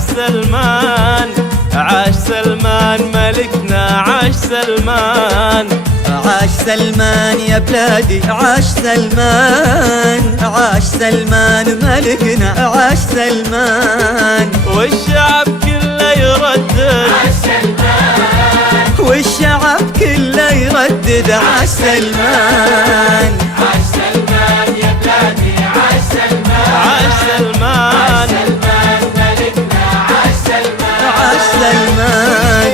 عاش سلمان، عاش سلمان ملكنا، عاش سلمان. عاش سلمان يا بلادي، عاش سلمان، عاش سلمان ملكنا، عاش سلمان. والشعب كله يردد عاش سلمان، والشعب كله يردد عاش سلمان. عاش سلمان يا بلادي، عاش سلمان، عاش سلمان. سلمان ملكنا، عاش سلمان، عاش سلمان.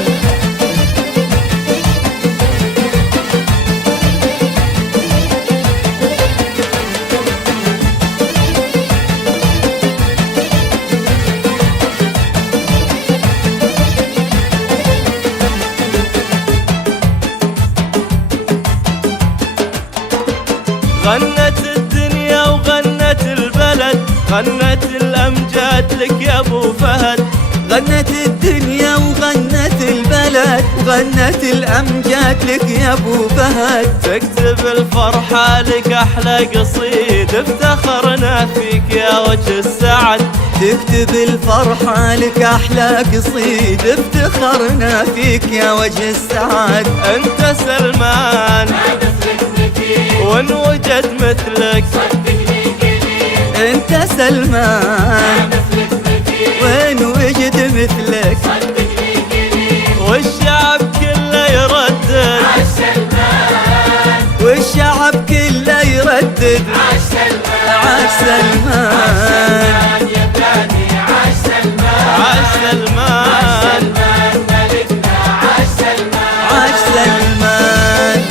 غنت الدنيا وغنت البلد، غنت الأمجاد لك يا أبو فهد. غنت الدنيا وغنت البلد، وغنت الأمجاد لك يا أبو فهد. تكتب الفرحة لك أحلى قصيد، افتخرنا فيك يا وجه السعد. تكتب الفرحة لك أحلى قصيد، افتخرنا فيك يا وجه السعد. أنت سلمان ما مثلك مثيل، وإن وجد مثلك صدقني قليل. انت سلمان، ما مثلك مثيل، وين وجد مثلك. صدقني قليل. والشعب كله يردد عاش سلمان، والشعب كله يردد عاش سلمان، عاش سلمان. يا بلادي، عاش سلمان، عاش سلمان. سلمان ملكنا، عاش سلمان، عاش سلمان.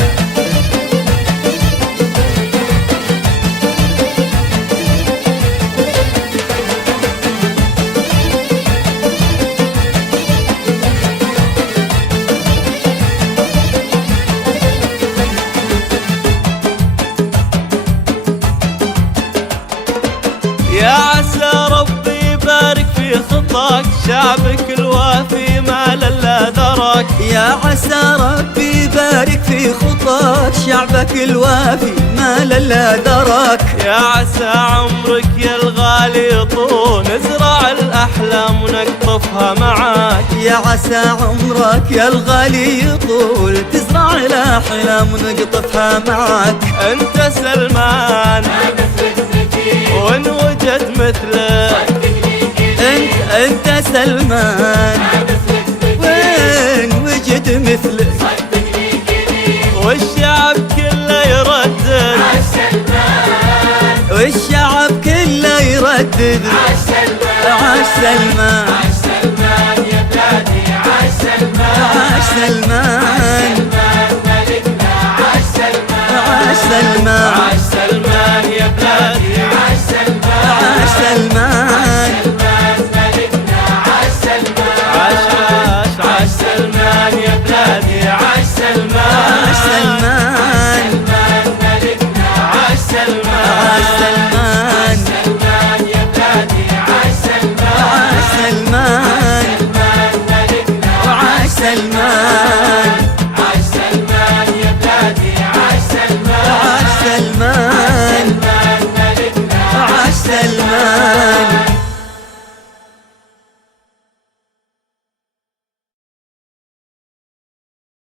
يا عسى ربي يبارك في خطاك، شعبك الوافي ما للا درك. يا عسى ربي يبارك في خطاك، شعبك الوافي ما للا درك. يا عسى عمرك يا الغالي يطول، نزرع الأحلام ونقطفها معاك. يا عسى عمرك يا الغالي يطول، تزرع الأحلام ونقطفها معك. أنت سلمان ما مثلك مثيل، وإن وجد مثلك صدقني قليل. انت سلمان، ما مثلك مثيل، وين وجد مثلك. صدقني قليل. والشعب كله يردد عاش سلمان، والشعب كله يردد عاش سلمان، عاش سلمان. عاش سلمان يا بلادي، عاش سلمان، عاش سلمان. سلمان ملكنا، عاش سلمان، عاش سلمان. عاش سلمان يا بلادي. عاش سلمان، عاش سلمان.